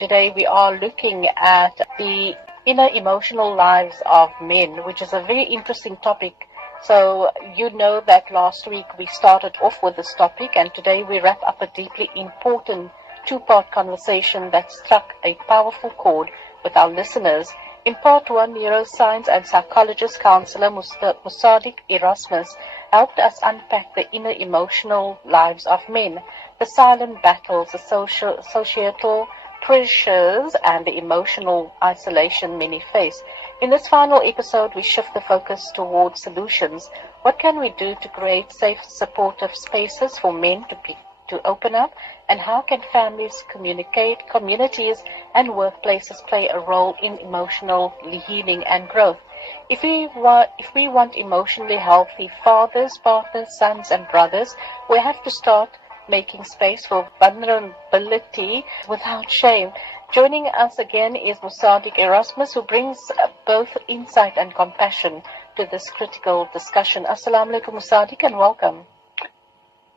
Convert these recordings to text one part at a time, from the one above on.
Today we are looking at the inner emotional lives of men, which is a very interesting topic. So you know that last week we started off with this topic, and today we wrap up a deeply important two-part conversation that struck a powerful chord with our listeners. In part one, neuroscience and psychologist counselor Musadik Erasmus helped us unpack the inner emotional lives of men, the silent battles, the societal pressures, and the emotional isolation many face. In this final episode, we shift the focus towards solutions. What can we do to create safe, supportive spaces for men to open up, and how can families communicate, communities and workplaces play a role in emotional healing and growth? If we want emotionally healthy fathers, partners, sons and brothers, we have to start making space for vulnerability without shame. Joining us again is Musadik Erasmus, who brings both insight and compassion to this critical discussion. Assalamu alaikum, Musadik, and welcome.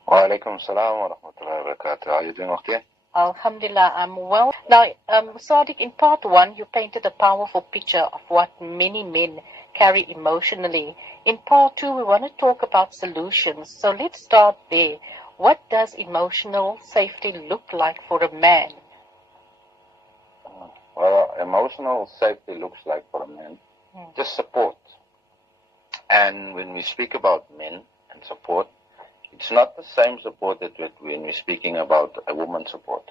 Wa alaikum salam wa rahmatullahi wa barakatuh. How are you doing, Ukhti? Alhamdulillah, I'm well. Now, Musadik, in part one, you painted a powerful picture of what many men carry emotionally. In part two, we want to talk about solutions. So let's start there. What does emotional safety look like for a man? Well, emotional safety looks like for a man just support. And when we speak about men and support, it's not the same support that when we're speaking about a woman's support.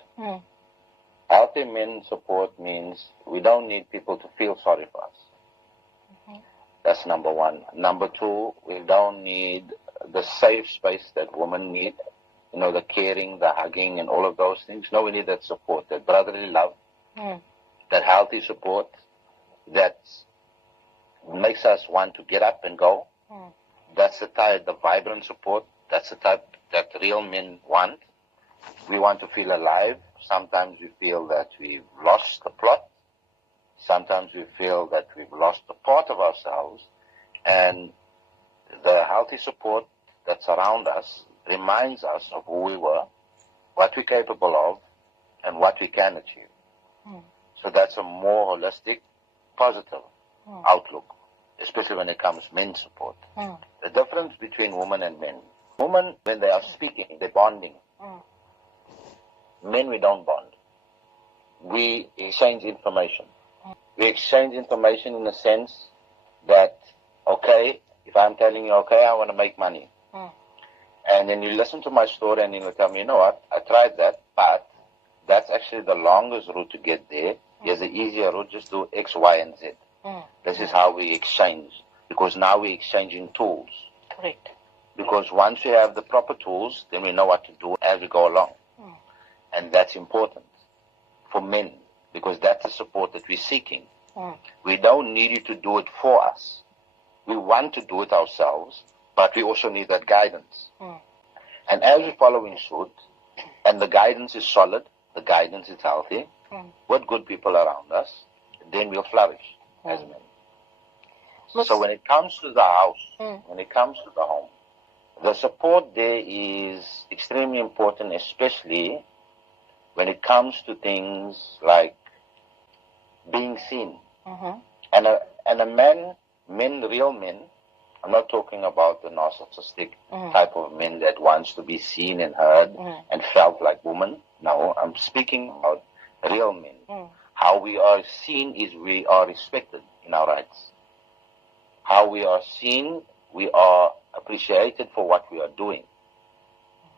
Healthy men support means we don't need people to feel sorry for us. That's number one. Number two, we don't need the safe space that women need. You know, the caring, the hugging, and all of those things. No, we need that support, that brotherly love, that healthy support that makes us want to get up and go. That's the type, the vibrant support. That's the type that real men want. We want to feel alive. Sometimes we feel that we've lost the plot. Sometimes we feel that we've lost a part of ourselves. And the healthy support that's around us reminds us of who we were, what we're capable of, and what we can achieve. So that's a more holistic, positive outlook, especially when it comes to men's support. The difference between women and men. Women, when they are speaking, they're bonding. Men, we don't bond. We exchange information. We exchange information in the sense that, okay, if I'm telling you, okay, I want to make money. And then you listen to my story and you tell me, you know what, I tried that, but that's actually the longest route to get there. Here's the easier route, just do X, Y, and Z. This is how we exchange, because now we're exchanging tools. Correct. Because once we have the proper tools, then we know what to do as we go along. And that's important for men, because that's the support that we're seeking. We don't need you to do it for us. We want to do it ourselves, but we also need that guidance. And as we're following suit, and the guidance is solid, the guidance is healthy, with good people around us, then we'll flourish as men. So when it comes to the house, when it comes to the home, the support there is extremely important, especially when it comes to things like being seen. And a man, real men, I'm not talking about the narcissistic type of men that wants to be seen and heard and felt like women. No, I'm speaking about real men. How we are seen is we are respected in our rights. How we are seen, we are appreciated for what we are doing.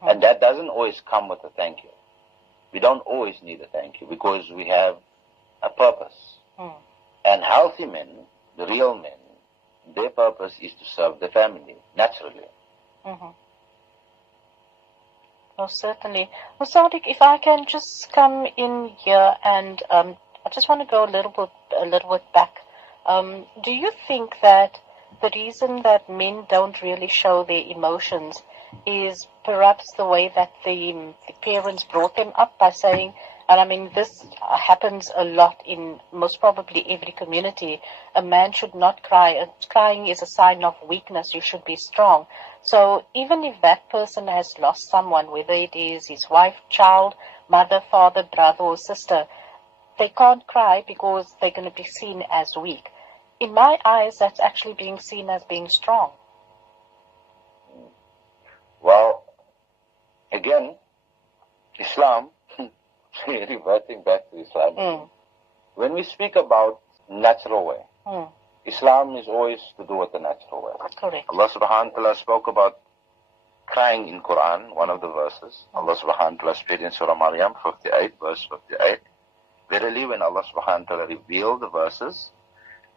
And that doesn't always come with a thank you. We don't always need a thank you because we have a purpose. And healthy men, the real men, their purpose is to serve the family, naturally. Oh, certainly. Well, Sadiq, if I can just come in here and I just want to go a little bit back. Do you think that the reason that men don't really show their emotions is perhaps the way that the parents brought them up by saying, and I mean this happens a lot in most probably every community, a man should not cry. Crying is a sign of weakness. You should be strong. So even if that person has lost someone, whether it is his wife, child, mother, father, brother or sister, they can't cry because they're going to be seen as weak. In my eyes, that's actually being seen as being strong. Well, again, Islam, reverting back to Islam, when we speak about natural way, Islam is always to do with the natural way. Correct. Allah subhanahu wa ta'ala spoke about crying in Quran, one of the verses. Allah subhanahu wa ta'ala said in Surah Maryam 58, verse 58, verily when Allah subhanahu wa ta'ala revealed the verses,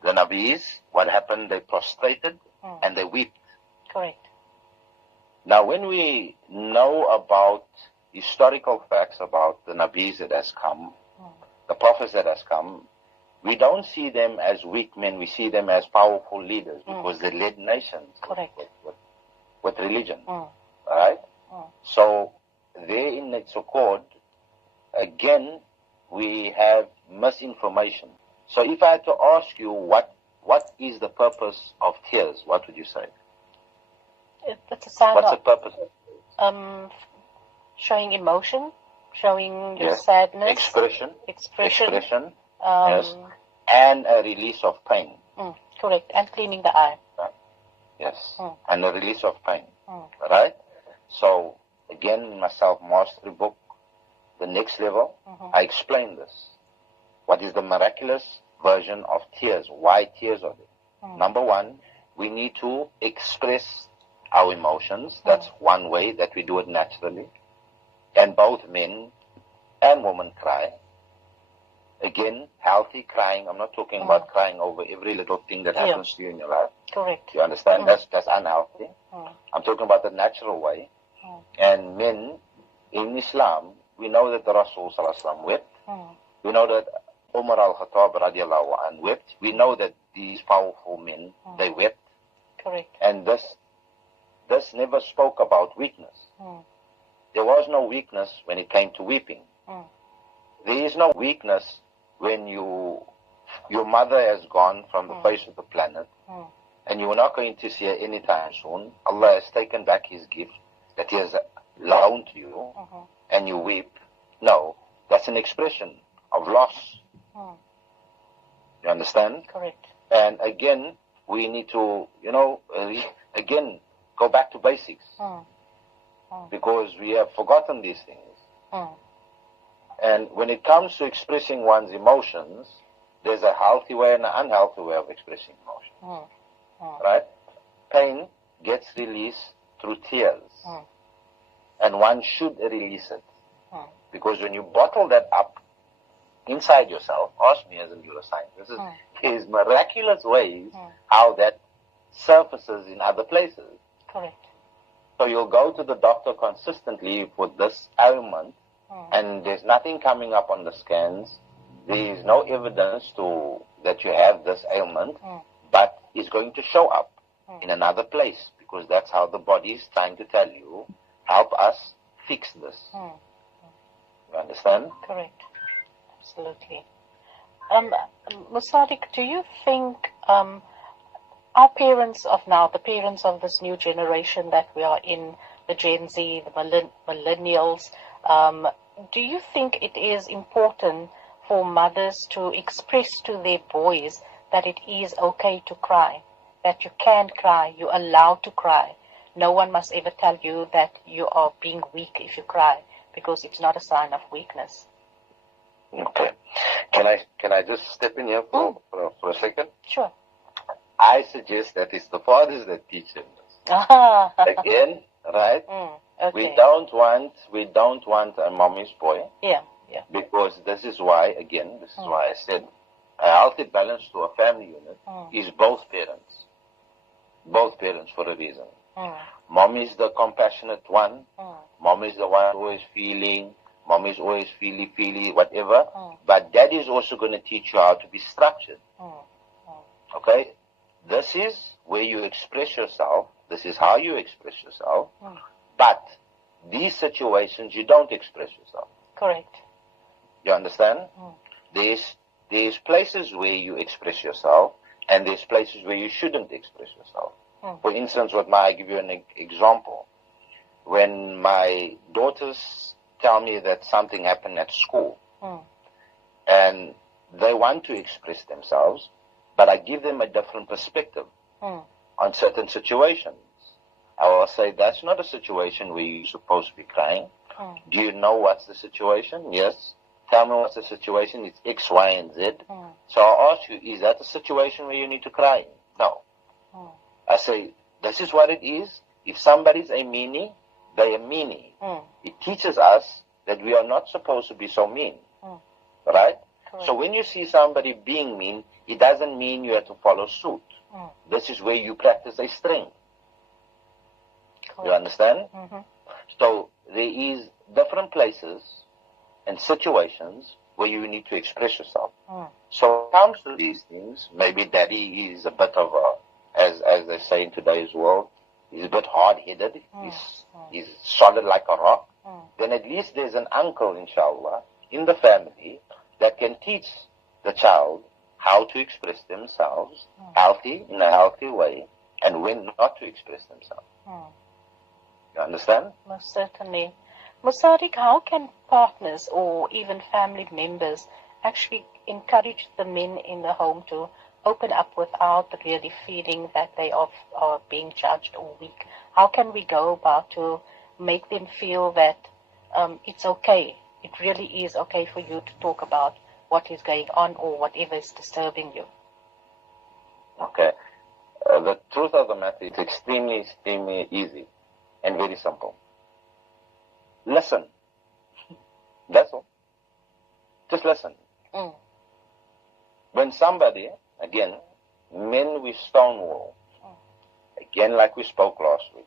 the Nabis, what happened? They prostrated and they wept. Correct. Now when we know about historical facts about the Nabis that has come, the prophets that has come, we don't see them as weak men, we see them as powerful leaders because they led nations. Correct. With religion. Right? So there in its accord, again, we have misinformation. So if I had to ask you what is the purpose of tears, what would you say? It's a sign What's of the purpose? Showing emotion, showing your Yes. sadness. Expression. Yes. And a release of pain. Correct. And cleaning the eye. Yes. And a release of pain. Right? So, again, in my self-mastery book, The Next Level, I explain this. What is the miraculous version of tears? Why tears are there? Number one, we need to express our emotions. That's one way that we do it naturally. And both men and women cry. Again, healthy crying. I'm not talking about crying over every little thing that happens to you in your life. Correct. You understand? That's unhealthy. I'm talking about the natural way. And men in Islam, we know that the Rasul Sallallahu Alaihi Wasallam wept. We know that Umar al-Khattab radiallahu anhu wept. We know that these powerful men, they wept. Correct. And this never spoke about weakness. There was no weakness when it came to weeping. There is no weakness when your mother has gone from the face of the planet and you are not going to see her anytime soon. Allah has taken back His gift that He has loaned to you and you weep. No, that's an expression of loss. You understand? Correct. And again, we need to, again, go back to basics. Because we have forgotten these things. And when it comes to expressing one's emotions, there's a healthy way and an unhealthy way of expressing emotion. Right? Pain gets released through tears. And one should release it. Because when you bottle that up inside yourself, ask me as a neuroscientist, there's miraculous ways how that surfaces in other places. Correct. So you'll go to the doctor consistently for this ailment, and there's nothing coming up on the scans. There is no evidence that you have this ailment, but it's going to show up in another place because that's how the body is trying to tell you, help us fix this. You understand? Correct. Absolutely. Musaddiq, do you think our parents of now, the parents of this new generation that we are in, the Gen Z, the millennials, do you think it is important for mothers to express to their boys that it is okay to cry, that you can cry, you're allowed to cry? No one must ever tell you that you are being weak if you cry, because it's not a sign of weakness. Okay. Can I just step in here for a second? Sure. I suggest that it's the fathers that teach them this. Again, right? Okay. We don't want a mommy's boy. Yeah. Because this is why I said a healthy balance to a family unit is both parents. Both parents for a reason. Mom is the compassionate one. Mom is the one who is feeling. Mom is always feely, whatever. But dad is also going to teach you how to be structured. Okay? This is where you express yourself. This is how you express yourself. But these situations, you don't express yourself. Correct. You understand? There's places where you express yourself, and there's places where you shouldn't express yourself. For instance, I give you an example. When my daughters tell me that something happened at school, and they want to express themselves, but I give them a different perspective on certain situations. I will say, that's not a situation where you're supposed to be crying. Do you know what's the situation? Yes. Tell me what's the situation. It's X, Y, and Z. So I ask you, is that a situation where you need to cry? No. I say, this is what it is. If somebody's a meanie, they're a meanie. It teaches us that we are not supposed to be so mean. Right? Correct. So when you see somebody being mean, it doesn't mean you have to follow suit. This is where you practice a strength. Correct. You understand? So there is different places and situations where you need to express yourself. So when it comes to these things, maybe daddy is a bit of a, as they say in today's world, he's a bit hard-headed, he's solid like a rock, then at least there's an uncle, inshallah, in the family that can teach the child how to express themselves in a healthy way, and when not to express themselves. You understand? Most certainly. Musarik, how can partners or even family members actually encourage the men in the home to open up without really feeling that they are being judged or weak? How can we go about to make them feel that it's okay? It really is okay for you to talk about what is going on or whatever is disturbing you. Okay. The truth of the matter is extremely easy and very simple. Listen. That's all. Just listen. When somebody, again, men we stonewall, again like we spoke last week,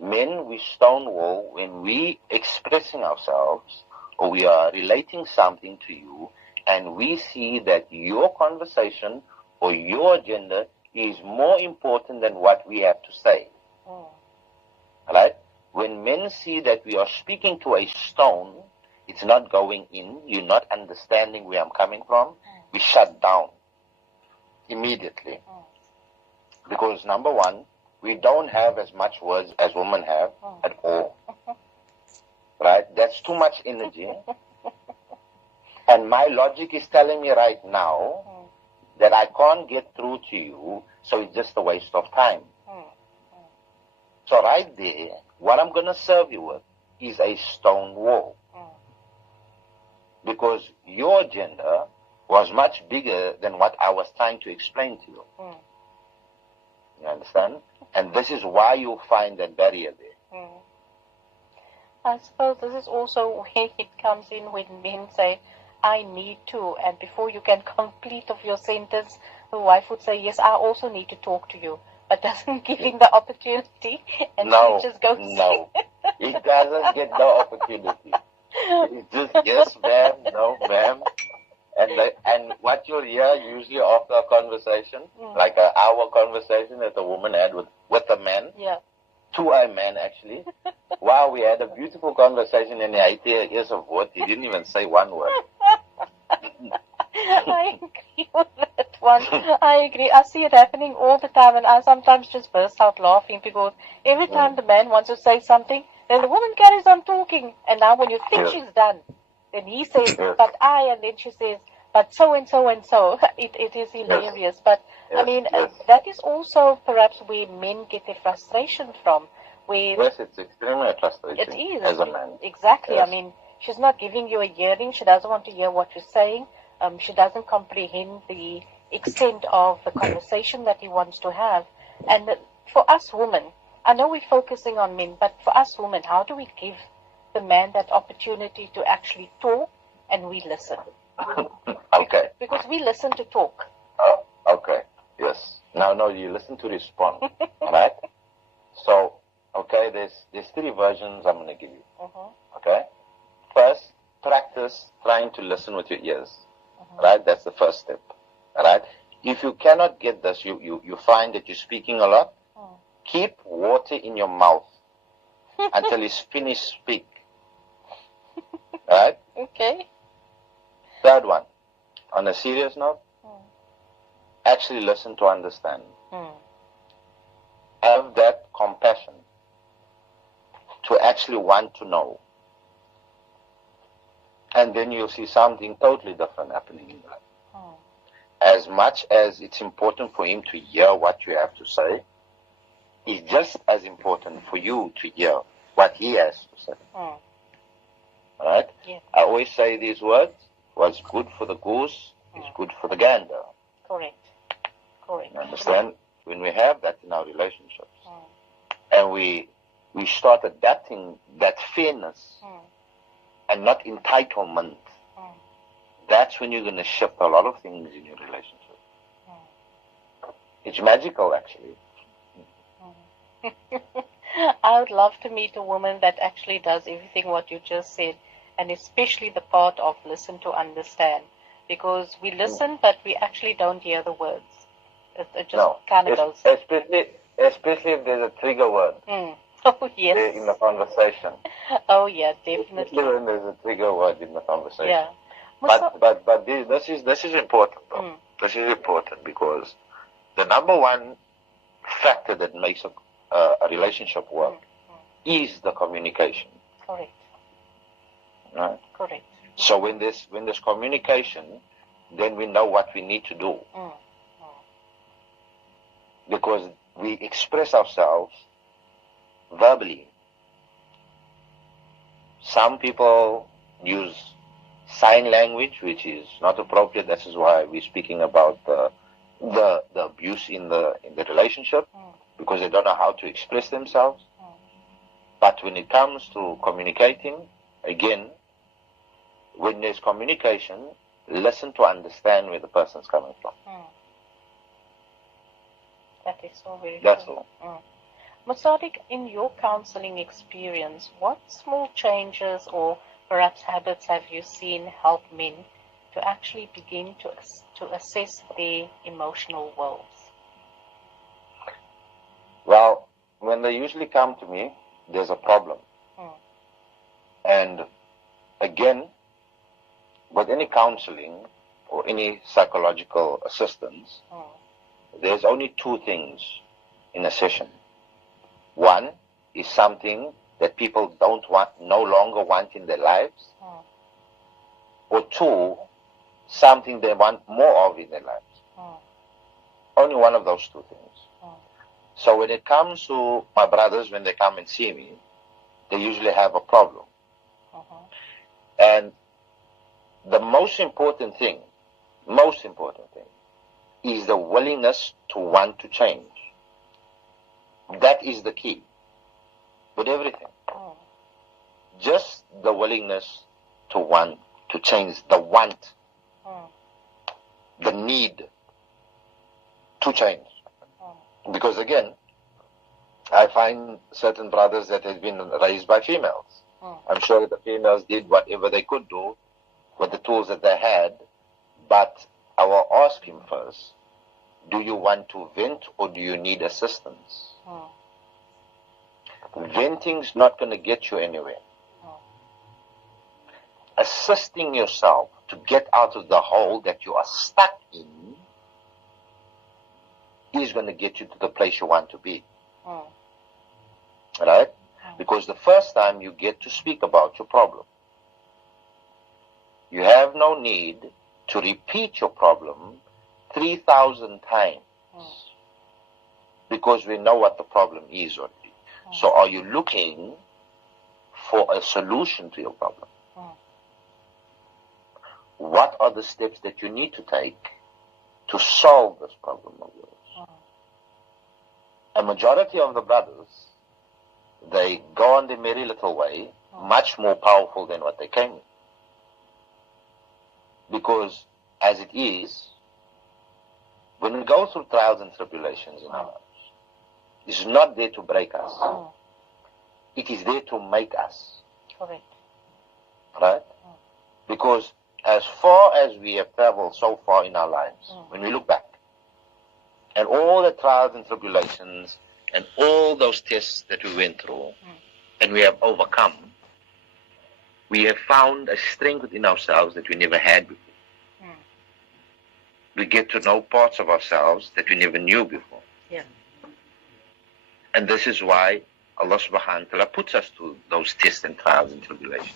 men we stonewall when we expressing ourselves or we are relating something to you and we see that your conversation or your agenda is more important than what we have to say. Right? When men see that we are speaking to a stone, it's not going in, you're not understanding where I'm coming from, we shut down immediately. Because number one, we don't have as much words as women have at all. Right? That's too much energy. And my logic is telling me right now that I can't get through to you, so it's just a waste of time. So right there, what I'm going to serve you with is a stone wall. Because your agenda was much bigger than what I was trying to explain to you. You understand? And this is why you find that barrier there. I suppose this is also where it comes in when men say, I need to, and before you can complete of your sentence, the wife would say, yes, I also need to talk to you, but doesn't give him the opportunity, and she just goes. No, he doesn't get the opportunity. It's just, yes, ma'am, no, ma'am. And what you'll hear usually after a conversation, like an hour conversation that a woman had with a man, to a man actually, wow, we had a beautiful conversation and I hears a word, he didn't even say one word. I agree with that one. I agree. I see it happening all the time, and I sometimes just burst out laughing because every time the man wants to say something, then the woman carries on talking, and now when you think she's done, then he says, but I, and then she says, but so and so and so. It is hilarious. But, I mean, that is also perhaps where men get their frustration from. Yes, it's extremely frustrating. It is. As a man. Exactly. Yes. I mean, she's not giving you a hearing. She doesn't want to hear what you're saying. She doesn't comprehend the extent of the conversation that he wants to have. And for us women, I know we're focusing on men, but for us women, how do we give the man that opportunity to actually talk and we listen? Okay. Because we listen to talk. Okay. Yes. No, you listen to respond. Right? So, okay, there's three versions I'm going to give you. Okay? First, practice trying to listen with your ears. Right? That's the first step. Right? If you cannot get this, you find that you're speaking a lot, keep water in your mouth until it's finished speak. Right? Okay. Third one, on a serious note, actually listen to understand. Have that compassion to actually want to know. And then you'll see something totally different happening in your life. As much as it's important for him to hear what you have to say, it's just as important for you to hear what he has to say. Right? Yeah. I always say these words: what's good for the goose is good for the gander. Correct. Correct. You understand? When we have that in our relationships, and we start adapting that fairness and not entitlement, that's when you're going to shift a lot of things in your relationship. It's magical, actually. I would love to meet a woman that actually does everything what you just said, and especially the part of listen to understand. Because we listen, but we actually don't hear the words. It just kind of goes. Especially if there's a trigger word. Oh, yes. In the conversation. Oh, yeah, definitely. Especially when there's a trigger word in the conversation. Yeah. But this is important, though. This is important because the number one factor that makes a relationship work is the communication. Correct. Right? Correct. So when there's communication, then we know what we need to do. Because we express ourselves verbally. Some people use sign language, which is not appropriate. This is why we're speaking about the abuse in the relationship, because they don't know how to express themselves. But when it comes to communicating, again, when there's communication, listen to understand where the person's coming from. That is so very That's true. all. Musadiq, in your counseling experience, what small changes or perhaps habits have you seen help men to actually begin to assess their emotional worlds? Well, when they usually come to me, there's a problem. And again, with any counseling or any psychological assistance, there's only two things in a session. One is something that people no longer want in their lives. Or two, something they want more of in their lives. Only one of those two things. So when it comes to my brothers, when they come and see me, they usually have a problem. And the most important thing is the willingness to want to change. That is the key with everything. Just the willingness to want to change, the want, the need to change. Because again, I find certain brothers that have been raised by females. I'm sure that the females did whatever they could do with the tools that they had, but I will ask him first, do you want to vent or do you need assistance? Venting's not going to get you anywhere. Assisting yourself to get out of the hole that you are stuck in is going to get you to the place you want to be. Right? Because the first time you get to speak about your problem, you have no need to repeat your problem 3,000 times because we know what the problem is already. So are you looking for a solution to your problem? What are the steps that you need to take to solve this problem of yours? A majority of the brothers, they go on their merry little way, much more powerful than what they came in. Because as it is, when we go through trials and tribulations in our lives, it's not there to break us. It is there to make us. Correct. Right? Because as far as we have traveled so far in our lives, when we look back, and all the trials and tribulations, and all those tests that we went through, and we have overcome, we have found a strength within ourselves that we never had before. We get to know parts of ourselves that we never knew before. Yeah. And this is why Allah subhanahu wa ta'ala puts us to those tests and trials and tribulations.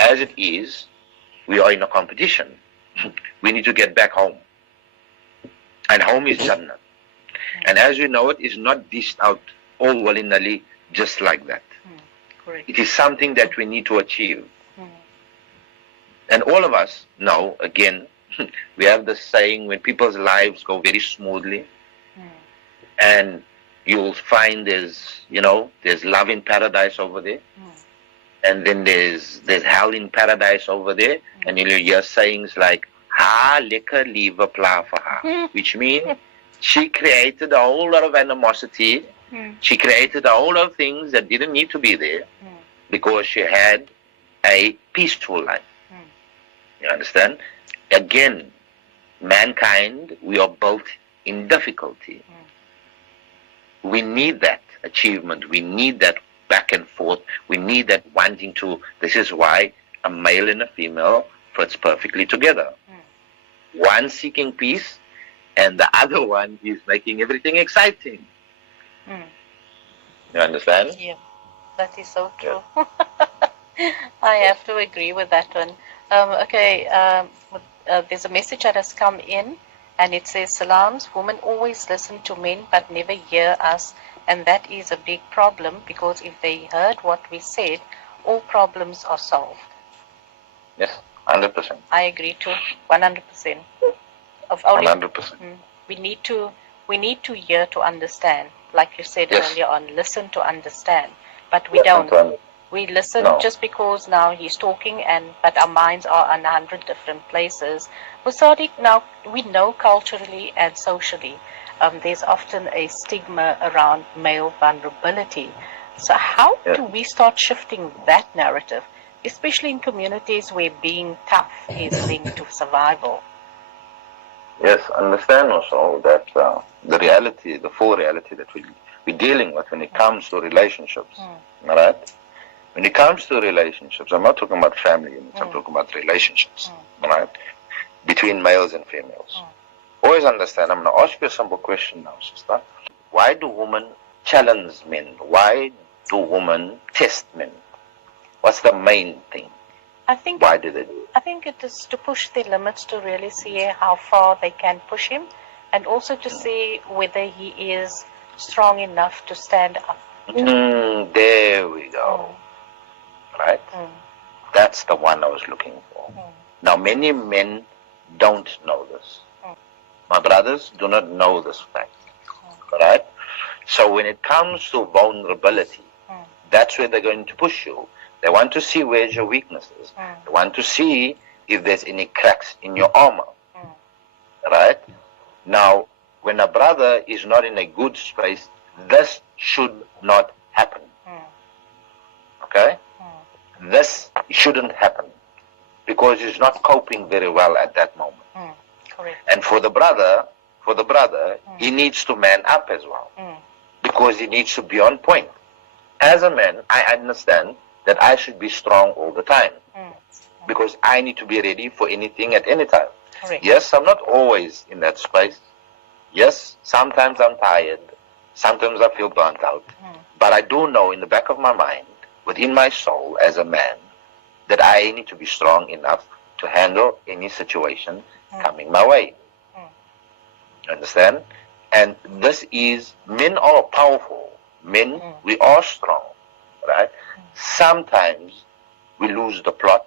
as it is, we are in a competition. We need to get back home. And home is Jannah. And as we know, it is not dished out all willy-nilly just like that. Correct. It is something that we need to achieve. And all of us know, again, we have this saying, when people's lives go very smoothly, and you'll find there's love in paradise over there, and then there's hell in paradise over there, and you'll hear sayings like, ha, lekker lieve pla vir haar, which means she created a whole lot of animosity, she created a whole lot of things that didn't need to be there, because she had a peaceful life. You understand? Again, mankind, we are built in difficulty. We need that achievement. We need that back and forth. We need that wanting to. This is why a male and a female fits perfectly together. One seeking peace, and the other one is making everything exciting. You understand? Yeah, that is so true. I have to agree with that one. There's a message that has come in, and it says, Salams, women always listen to men but never hear us, and that is a big problem, because if they heard what we said, all problems are solved. Yes, 100%. I agree too, 100%. Of only, 100%. We need to hear to understand, like you said earlier on, listen to understand, but we don't. We listen just because now he's talking, but our minds are on 100 different places. Sadiq, now we know culturally and socially there's often a stigma around male vulnerability. So how do we start shifting that narrative, especially in communities where being tough is linked to survival? Yes, understand also that the reality, the full reality that we're dealing with when it comes to relationships, all right? When it comes to relationships, I'm not talking about family units, I'm talking about relationships, all right? Between males and females. Always understand, I'm going to ask you a simple question now, sister. Why do women challenge men? Why do women test men? What's the main thing? Why do they do it? I think it is to push their limits, to really see how far they can push him, and also to see whether he is strong enough to stand up. There we go. Right? That's the one I was looking for. Now, many men don't know this. My brothers do not know this fact. Right? So when it comes to vulnerability, that's where they're going to push you. They want to see where's your weaknesses. They want to see if there's any cracks in your armor. Right? Now, when a brother is not in a good space, this should not happen. Okay? This shouldn't happen, because he's not coping very well at that moment. Correct. And for the brother, he needs to man up as well, because he needs to be on point. As a man, I understand that I should be strong all the time, because I need to be ready for anything at any time. Correct. Yes, I'm not always in that space. Yes, sometimes I'm tired. Sometimes I feel burnt out. But I do know in the back of my mind, within my soul as a man, that I need to be strong enough to handle any situation coming my way. Understand? And this is, men are powerful. Men, we are strong. Right? Sometimes we lose the plot.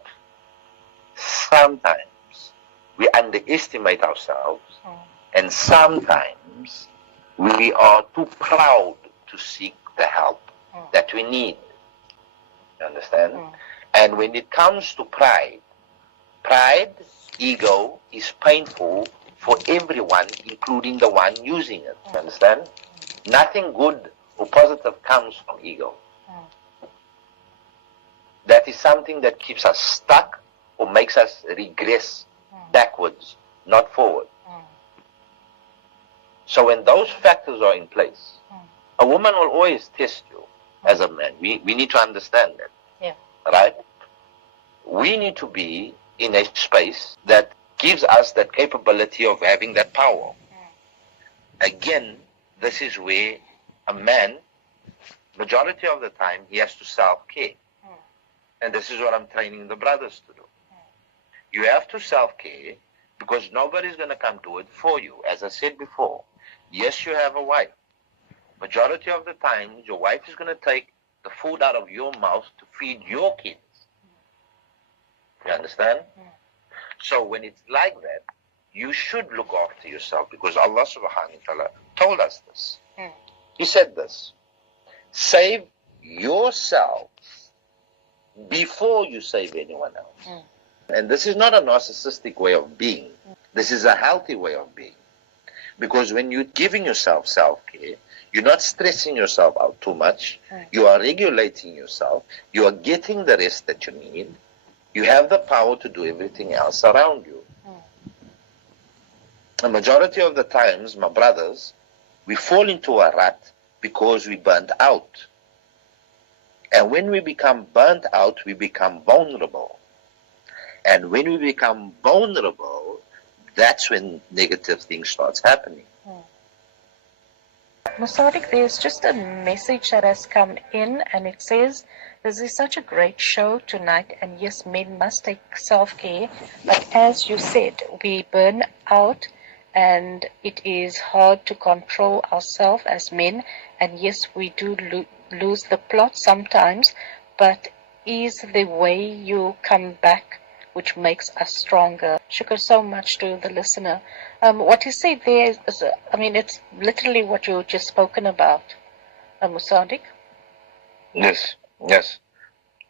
Sometimes we underestimate ourselves. And sometimes we are too proud to seek the help that we need. You understand? And when it comes to pride, ego is painful for everyone, including the one using it. You understand? Nothing good or positive comes from ego. That is something that keeps us stuck or makes us regress backwards, not forward. So when those factors are in place, a woman will always test you as a man. We need to understand that. Yeah. Right? We need to be in a space that gives us that capability of having that power. Again, this is where a man, majority of the time, he has to self-care. And this is what I'm training the brothers to do. You have to self-care because nobody's going to come do it for you. As I said before, yes, you have a wife. Majority of the time, your wife is going to take the food out of your mouth to feed your kids. You understand? So when it's like that, you should look after yourself because Allah subhanahu wa ta'ala told us this. He said this, save yourself before you save anyone else. And this is not a narcissistic way of being. This is a healthy way of being. Because when you're giving yourself self-care, you're not stressing yourself out too much. You are regulating yourself. You are getting the rest that you need. You have the power to do everything else around you. The majority of the times, my brothers, we fall into a rut because we burnt out. And when we become burnt out, we become vulnerable. And when we become vulnerable, that's when negative things starts happening. Musaddiq, there's just a message that has come in, and it says, this is such a great show tonight, and yes, men must take self-care, but as you said, we burn out, and it is hard to control ourselves as men, and yes, we do lose the plot sometimes, but is the way you come back which makes us stronger. Shukr so much to the listener. What you say there is, it's literally what you just spoken about, Musaddiq. Yes.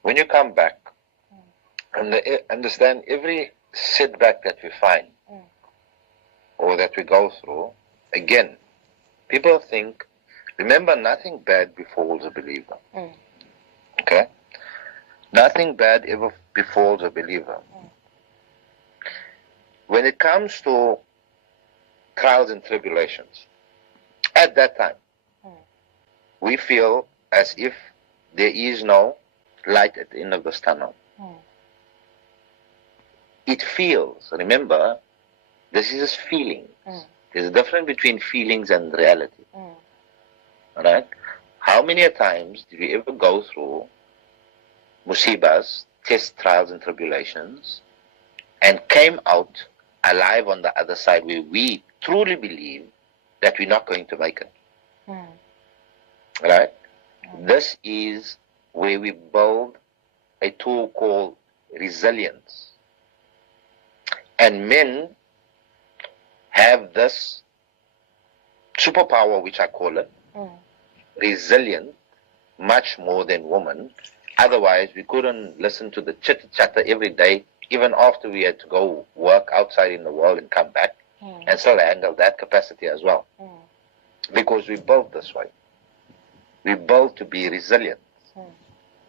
When you come back, and understand every setback that we find, or that we go through, again, people think, remember, nothing bad befalls a believer. Okay? Nothing bad ever befalls a believer. When it comes to trials and tribulations, at that time, we feel as if there is no light at the end of this tunnel. It feels, remember, this is just feelings. There's a difference between feelings and reality. Alright? How many times did we ever go through musibas, test, trials and tribulations, and came out alive on the other side where we truly believe that we're not going to make it? Right? This is where we build a tool called resilience. And men have this superpower, which I call it, resilient, much more than women. Otherwise, we couldn't listen to the chitter-chatter every day, even after we had to go work outside in the world and come back, and still handle that capacity as well. Because we built this way. We built to be resilient.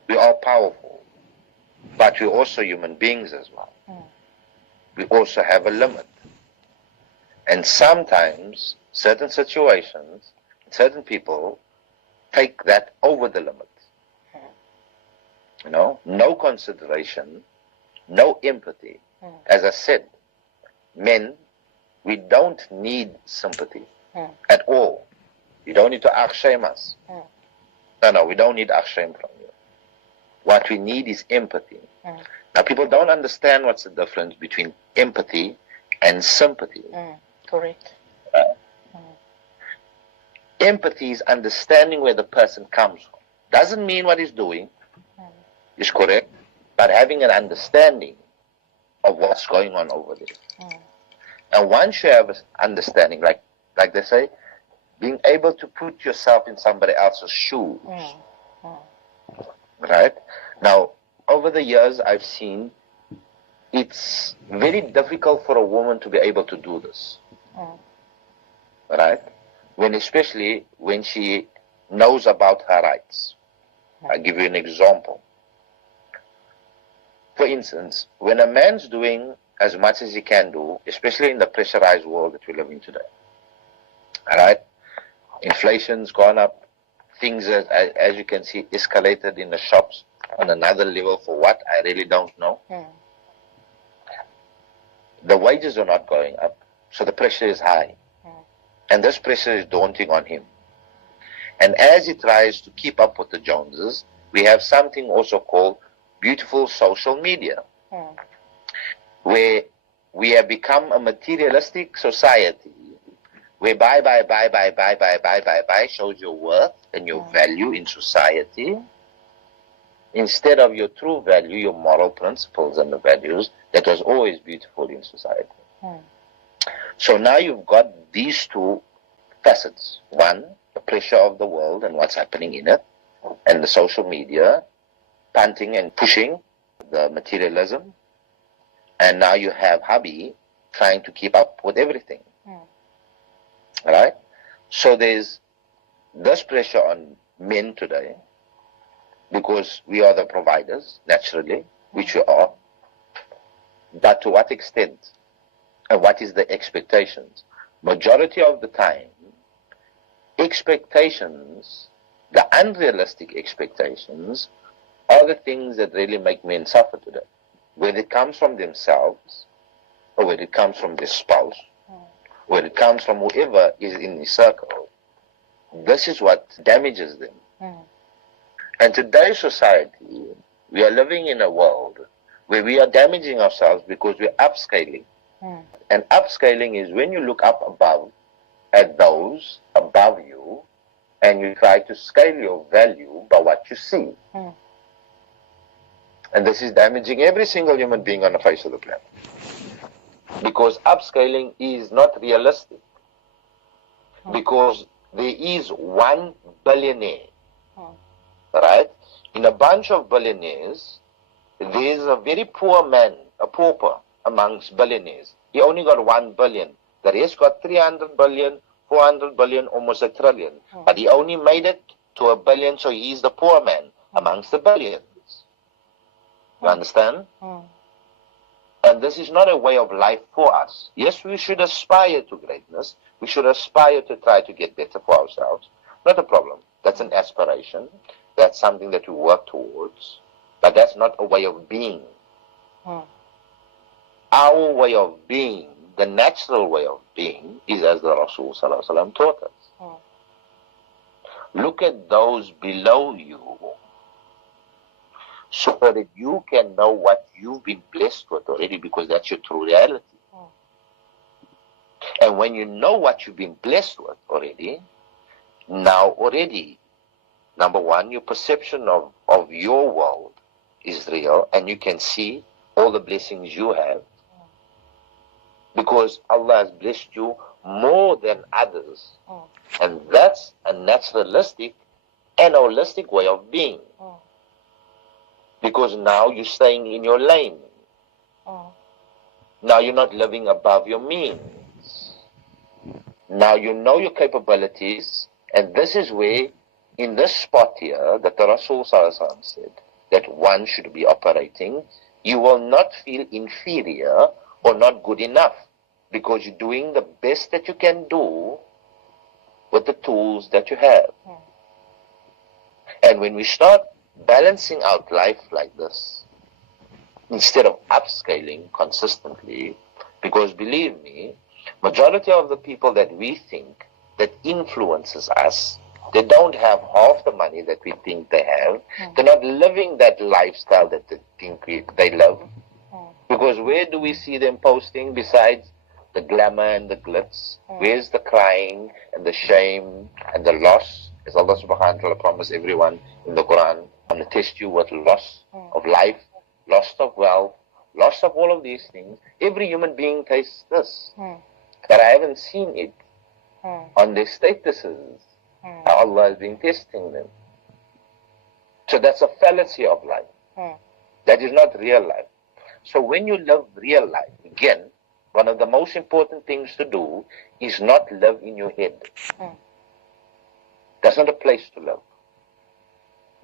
We are powerful, but we're also human beings as well. We also have a limit. And sometimes, certain situations, certain people take that over the limit. You know, no consideration, no empathy. As I said, men, we don't need sympathy at all. You don't need to shame us. No, we don't need shame from you. What we need is empathy. Now, people don't understand what's the difference between empathy and sympathy. Correct. Empathy is understanding where the person comes from. Doesn't mean what he's doing is correct, but having an understanding of what's going on over there. And once you have an understanding, like they say, being able to put yourself in somebody else's shoes. Right? Now, over the years, I've seen it's very difficult for a woman to be able to do this. Right? Especially when she knows about her rights. I'll give you an example. For instance, when a man's doing as much as he can do, especially in the pressurized world that we live in today, all right? Inflation's gone up. Things, as you can see, escalated in the shops on another level. For what? I really don't know. The wages are not going up, so the pressure is high. And this pressure is daunting on him. And as he tries to keep up with the Joneses, we have something also called beautiful social media, where we have become a materialistic society, where buy shows your worth and your value in society, instead of your true value, your moral principles and the values that was always beautiful in society. So now you've got these two facets. One, the pressure of the world and what's happening in it, and the social media punting and pushing the materialism. And now you have hubby trying to keep up with everything. Right? So there's this pressure on men today, because we are the providers, naturally, which we are. But to what extent? And what is the expectations? Majority of the time, expectations, the unrealistic expectations, are the things that really make men suffer today. Whether it comes from themselves, or whether it comes from their spouse, whether it comes from whoever is in the circle, this is what damages them. And today's society, we are living in a world where we are damaging ourselves because we're upscaling. And upscaling is when you look up above at those above you and you try to scale your value by what you see. And this is damaging every single human being on the face of the planet. Because upscaling is not realistic. Because there is 1 billionaire. Right? In a bunch of billionaires, there's a very poor man, a pauper amongst billionaires. He only got 1 billion. The rest got 300 billion, 400 billion, almost a trillion. But he only made it to 1 billion, so he's the poor man amongst the billions. You understand? And this is not a way of life for us. Yes, we should aspire to greatness. We should aspire to try to get better for ourselves. Not a problem. That's an aspiration. That's something that we work towards. But that's not a way of being. Our way of being, the natural way of being, is as the Rasul Sallallahu Alaihi Wasallam taught us. Look at those below you, so that you can know what you've been blessed with already, because that's your true reality. And when you know what you've been blessed with already, now already, number one, your perception of your world is real, and you can see all the blessings you have, because Allah has blessed you more than others. And that's a naturalistic and holistic way of being. Because now you're staying in your lane. Now you're not living above your means. Now you know your capabilities, and this is where, in this spot here, that the Rasul Sallallahu Alaihi Wasallam said that one should be operating, you will not feel inferior or not good enough, because you're doing the best that you can do with the tools that you have. And when we start balancing out life like this, instead of upscaling consistently, because believe me, majority of the people that we think that influences us, they don't have half the money that we think they have. They're not living that lifestyle that they think they live. Because where do we see them posting besides the glamour and the glitz? Where's the crying and the shame and the loss? As Allah subhanahu wa ta'ala promised everyone in the Quran, I'm going to test you with loss of life, loss of wealth, loss of all of these things. Every human being tastes this. But I haven't seen it on their statuses. How Allah has been testing them. So that's a fallacy of life. That is not real life. So when you live real life, again, one of the most important things to do is not live in your head. That's not a place to live.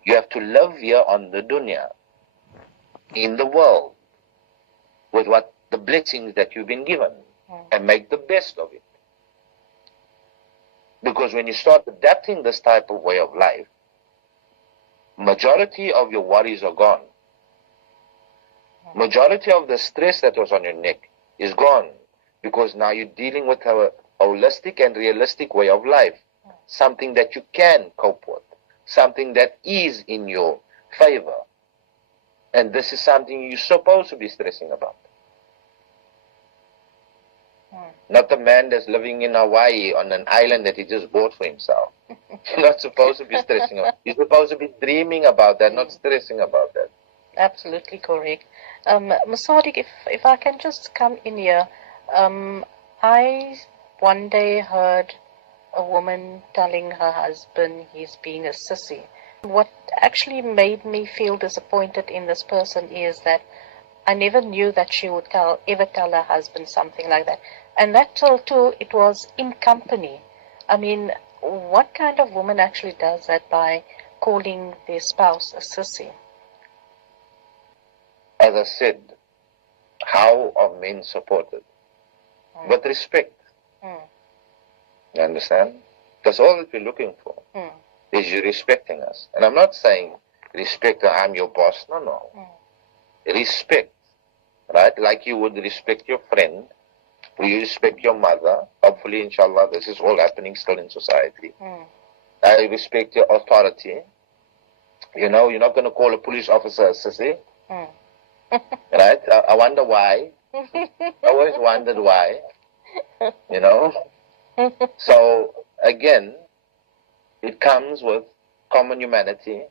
You have to live here on the dunya, in the world, with what the blessings that you've been given, and make the best of it. Because when you start adapting this type of way of life, majority of your worries are gone. Majority of the stress that was on your neck is gone, because now you're dealing with a holistic and realistic way of life, something that you can cope with, something that is in your favor. And this is something you're supposed to be stressing about. Not the man that's living in Hawaii on an island that he just bought for himself. You're not supposed to be stressing about. You're supposed to be dreaming about that, not stressing about that. Absolutely correct. Musadik, if I can just come in here, I one day heard a woman telling her husband he's being a sissy. What actually made me feel disappointed in this person is that I never knew that she would ever tell her husband something like that. And that too, it was in company. I mean, what kind of woman actually does that by calling their spouse a sissy? As I said, how are men supported? With respect. You understand? That's all that we're looking for. Is you respecting us. And I'm not saying respect, I'm your boss. No. Respect. Right? Like you would respect your friend. You respect your mother. Hopefully, inshallah, this is all happening still in society. I respect your authority. You know, you're not going to call a police officer a sissy. Right? I wonder why. I always wondered why. You know? So, again, it comes with common humanity,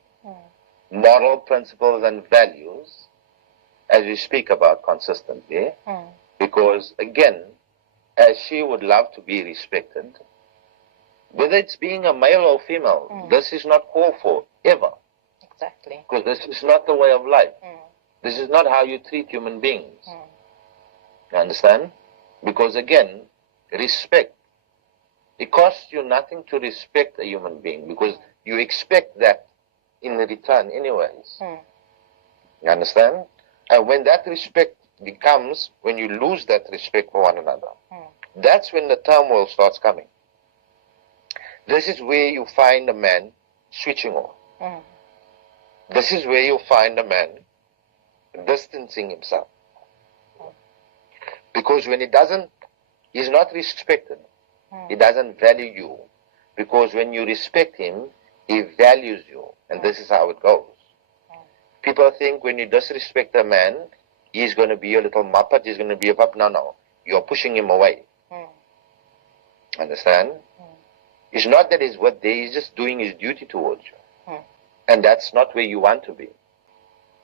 moral principles and values, as we speak about consistently. Because, again, as she would love to be respected, whether it's being a male or female, this is not called for, ever. Exactly. Because this is not the way of life. This is not how you treat human beings. You understand? Because, again, respect. It costs you nothing to respect a human being because you expect that in return anyways. You understand? And when that respect becomes, when you lose that respect for one another, that's when the turmoil starts coming. This is where you find a man switching off. This is where you find a man distancing himself. Because when he's not respected, he doesn't value you. Because when you respect him, he values you. And this is how it goes. People think when you disrespect a man, he's going to be a little muppet, he's going to be a pup. No. You're pushing him away. Understand? It's not that he's just doing his duty towards you. And that's not where you want to be.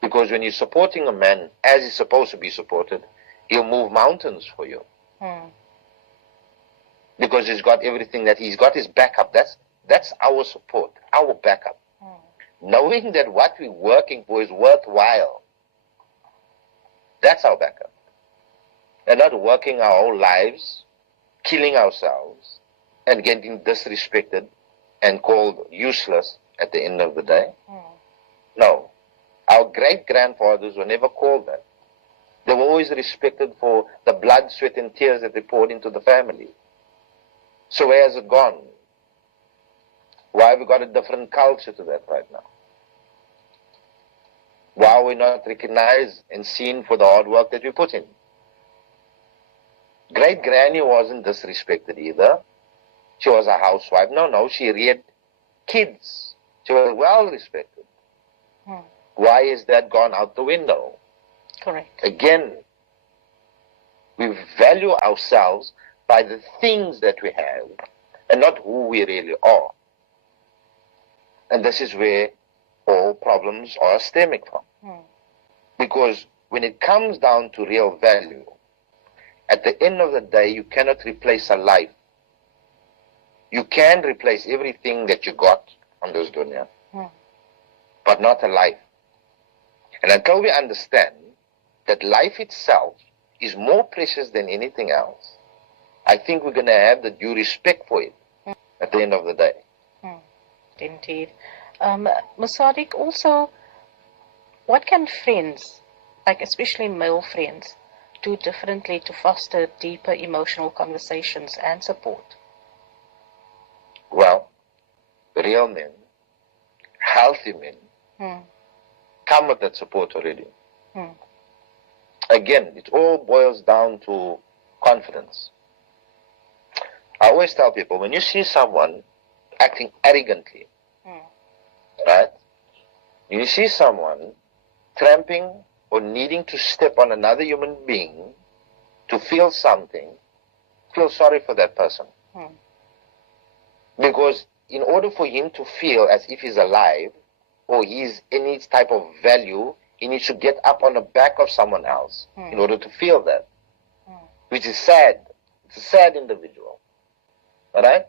Because when you're supporting a man as he's supposed to be supported, he'll move mountains for you. Because he's got everything he's got his backup. That's our support, our backup. Knowing that what we're working for is worthwhile. That's our backup. And not working our whole lives, killing ourselves, and getting disrespected and called useless at the end of the day. No. Our great-grandfathers were never called that. They were always respected for the blood, sweat, and tears that they poured into the family. So where has it gone? Why have we got a different culture to that right now? Why are we not recognized and seen for the hard work that we put in? Great-granny wasn't disrespected either. She was a housewife. No, she reared kids. She was well respected. Why is that gone out the window? Correct. Again, we value ourselves by the things that we have and not who we really are. And this is where all problems are stemming from. Because when it comes down to real value, at the end of the day, you cannot replace a life. You can replace everything that you got on this dunya, but not a life. And until we understand that life itself is more precious than anything else, I think we're going to have the due respect for it at the end of the day. Indeed. Musadik, also, what can friends, like especially male friends, do differently to foster deeper emotional conversations and support? Well, real men, healthy men, come with that support already. Again, it all boils down to confidence. I always tell people, when you see someone acting arrogantly, right? You see someone tramping or needing to step on another human being to feel something, feel sorry for that person. Because in order for him to feel as if he's alive or he's any type of value, he needs to get up on the back of someone else in order to feel that, which is sad. It's a sad individual. Alright?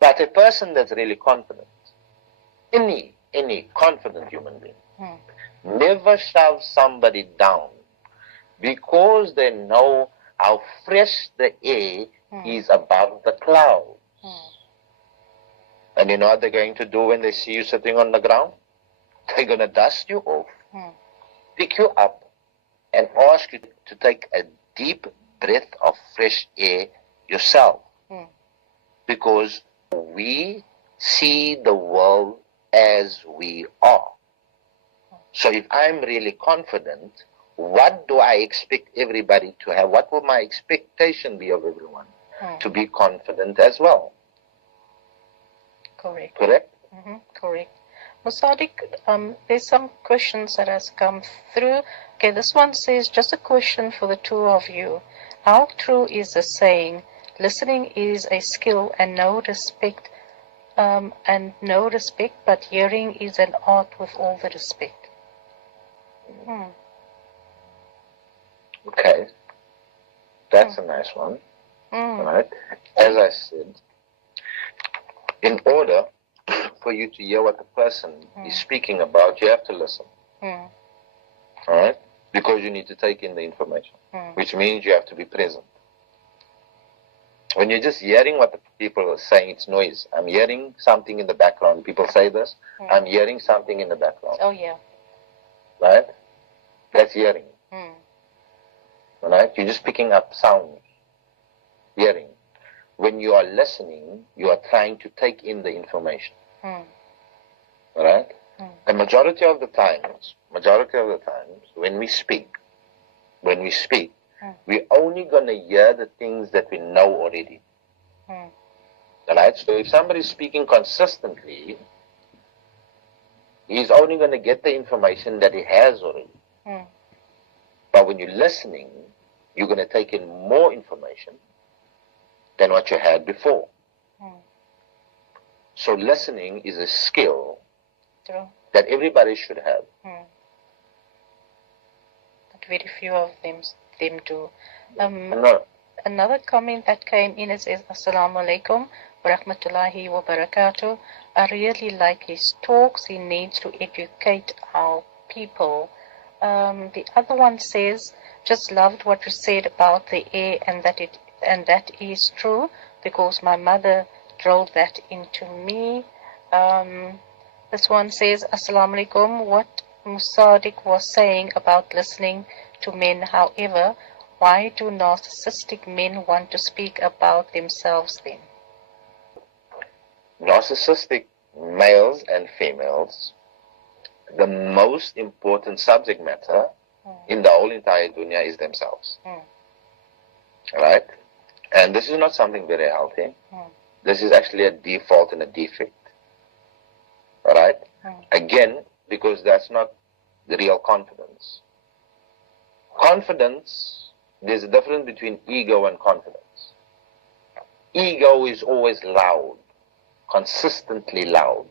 But a person that's really confident, any confident human being, never shoves somebody down because they know how fresh the air is above the clouds. And you know what they're going to do when they see you sitting on the ground? They're going to dust you off, pick you up, and ask you to take a deep breath of fresh air yourself. Because we see the world as we are. So if I'm really confident, what do I expect everybody to have? What will my expectation be of everyone? To be confident as well. Correct. Correct? Correct. Musadik, there's some questions that has come through. Okay, this one says, just a question for the two of you. How true is the saying, listening is a skill and no respect, but hearing is an art with all the respect? Okay. That's a nice one. Right? As I said, in order for you to hear what the person is speaking about, you have to listen. Alright? Because you need to take in the information, which means you have to be present. When you're just hearing what the people are saying, it's noise. I'm hearing something in the background. People say this. I'm hearing something in the background. Oh, yeah. Right? That's hearing. Alright? You're just picking up sound. Hearing. When you are listening, you are trying to take in the information. Alright? The majority of the times, when we speak, we're only going to hear the things that we know already. Alright? So if somebody's speaking consistently, he's only going to get the information that he has already. But when you're listening, you're going to take in more information than what you had before. So listening is a skill that everybody should have. But very few of them do. No. Another comment that came in is Assalamu alaikum wa rahmatullahi wa barakatuh. I really like his talks. He needs to educate our people. The other one says, just loved what you said about the air and that is true because my mother drilled that into me. This one says, Assalamu alaikum, what Musadik was saying about listening to men. However, why do narcissistic men want to speak about themselves then? Narcissistic males and females, the most important subject matter in the whole entire dunya is themselves. Right? And this is not something very healthy. This is actually a default and a defect. Alright? Again, because that's not the real confidence. Confidence, there's a difference between ego and confidence. Ego is always loud, consistently loud.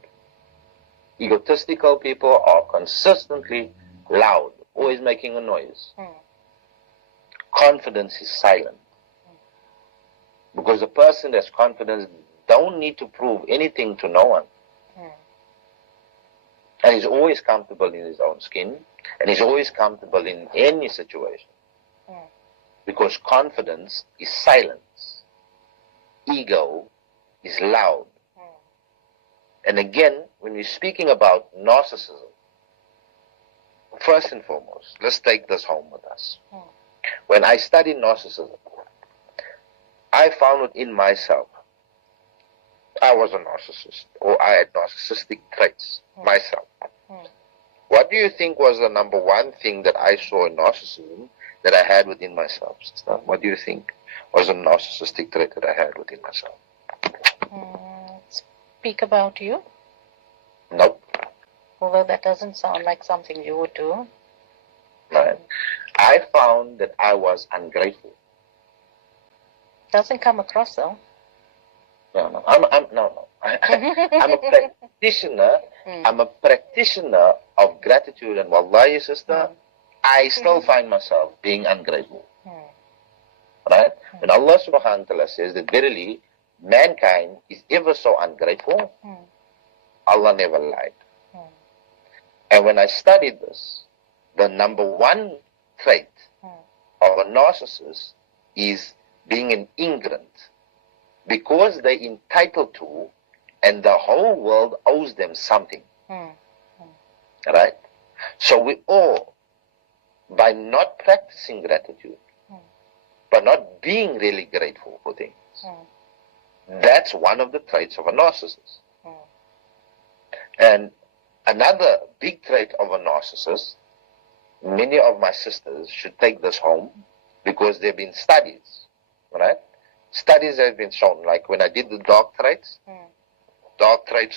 Egotistical people are consistently loud, always making a noise. Confidence is silent. Because a person that's confident don't need to prove anything to no one. And he's always comfortable in his own skin, and he's always comfortable in any situation. Because confidence is silence. Ego is loud. And again, when we're speaking about narcissism, first and foremost, let's take this home with us. When I studied narcissism, I found it in myself. I was a narcissist, or I had narcissistic traits myself. What do you think was the number one thing that I saw in narcissism that I had within myself, sister? What do you think was a narcissistic trait that I had within myself? Speak about you? Nope. Although that doesn't sound like something you would do. Right. I found that I was ungrateful. Doesn't come across though. No. I'm a practitioner. I'm a practitioner of gratitude, and wallahi, sister, I still find myself being ungrateful. Right? When Allah subhanahu wa ta'ala says that verily mankind is ever so ungrateful, Allah never lied. And when I studied this, the number one trait of a narcissist is being an ingrate, because they're entitled to, and the whole world owes them something. Right? So we all, by not practicing gratitude, but not being really grateful for things, that's one of the traits of a narcissist. And another big trait of a narcissist, many of my sisters should take this home, because there have been studies, right? Studies have been shown, like when I did the dark traits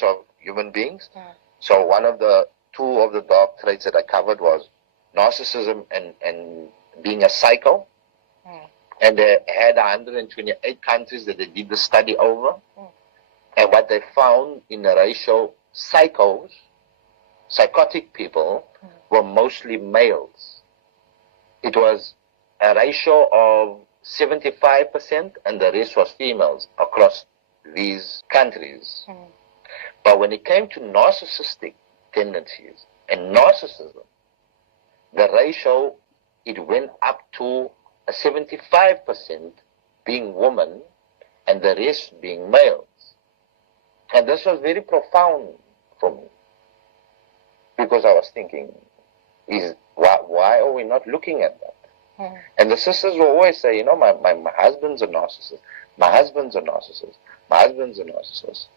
of human beings. So two of the dark traits that I covered was narcissism and being a psycho. And they had 128 countries that they did the study over. And what they found in the ratio, psychotic people were mostly males. It was a ratio of 75%, and the rest was females across these countries. But when it came to narcissistic tendencies and narcissism, the ratio, it went up to a 75% being women and the rest being males. And this was very profound for me, because I was thinking, why are we not looking at that? And the sisters will always say, my husband's a narcissist. My husband's a narcissist. My husband's a narcissist.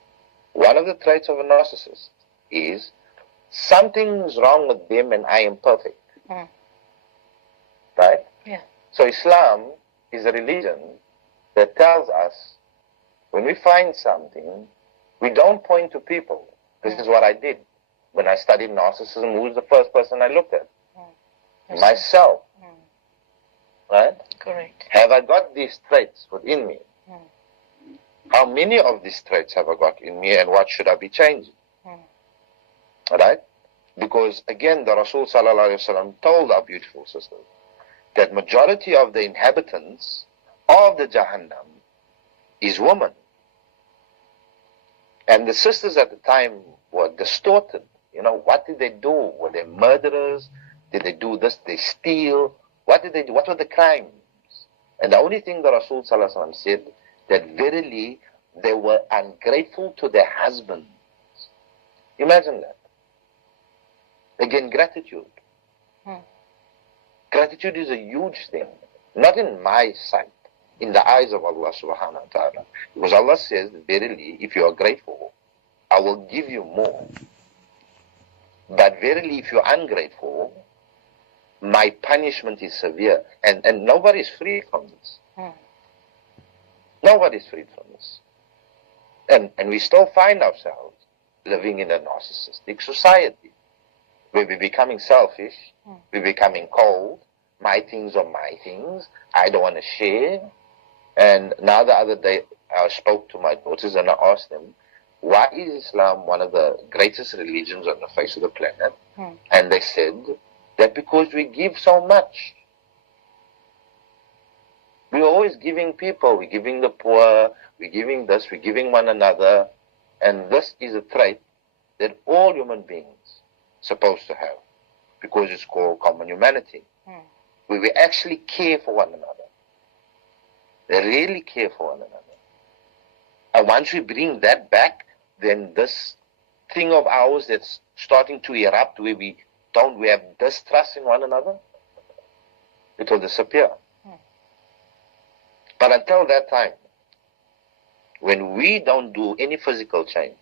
One of the traits of a narcissist is something's wrong with them and I am perfect. Right? Yeah. So Islam is a religion that tells us when we find something, we don't point to people. This is what I did. When I studied narcissism, who was the first person I looked at? Myself. Right? Correct. Have I got these traits within me? How many of these traits have I got in me, and what should I be changing? Right? Because again, the Rasul sallallahu alaihi wasallam told our beautiful sisters that majority of the inhabitants of the Jahannam is women. And the sisters at the time were distorted. What did they do? Were they murderers? Did they do this? Did they steal? What did they do? What were the crimes? And the only thing the Rasul sallallahu alaihi wasallam said, that verily they were ungrateful to their husbands. Imagine that. Again, gratitude. Gratitude is a huge thing. Not in my sight, in the eyes of Allah subhanahu wa ta'ala. Because Allah says, verily, if you are grateful, I will give you more. But verily, if you are ungrateful, my punishment is severe. And nobody is free from this. Nobody is free from this. And we still find ourselves living in a narcissistic society. We're becoming selfish. We're becoming cold. My things are my things. I don't want to share. And now the other day, I spoke to my daughters and I asked them, why is Islam one of the greatest religions on the face of the planet? And they said that because we give so much. We're always giving people. We're giving the poor. We're giving this. We're giving one another. And this is a trait that all human beings are supposed to have, because it's called common humanity. Where we actually care for one another. They really care for one another. And once we bring that back, then this thing of ours that's starting to erupt, where we have distrust in one another, it will disappear. But until that time, when we don't do any physical change,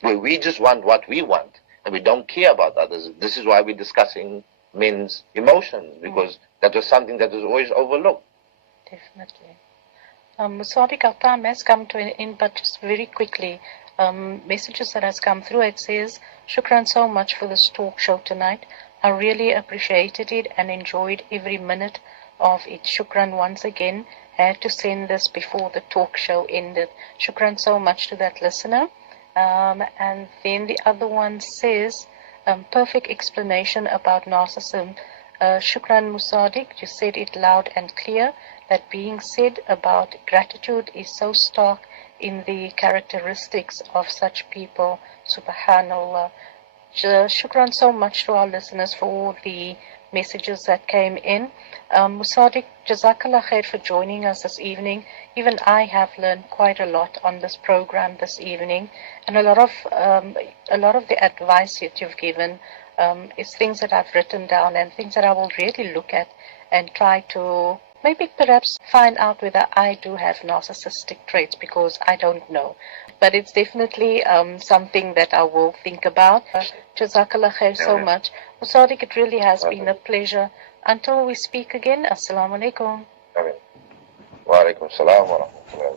where we just want what we want, and we don't care about others, this is why we're discussing men's emotions, because that was something that was always overlooked. Definitely. Sadiq, our time has come to an end, but just very quickly, messages that has come through. It says, Shukran so much for this talk show tonight. I really appreciated it and enjoyed every minute of it. Shukran once again. Had to send this before the talk show ended. Shukran so much to that listener. And then the other one says, perfect explanation about narcissism. Shukran Musadik, you said it loud and clear. That being said about gratitude is so stark in the characteristics of such people. Subhanallah. Shukran so much to our listeners for all the messages that came in. Musadik, Jazakallah khair for joining us this evening. Even I have learned quite a lot on this program this evening, and a lot of the advice that you've given is things that I've written down and things that I will really look at and try to maybe perhaps find out whether I do have narcissistic traits, because I don't know. But it's definitely something that I will think about. Jazakallah khair so much. Musadik, it really has been a pleasure. Until we speak again, Assalamu alaikum. Wa alaikum salam wa rahmatullahi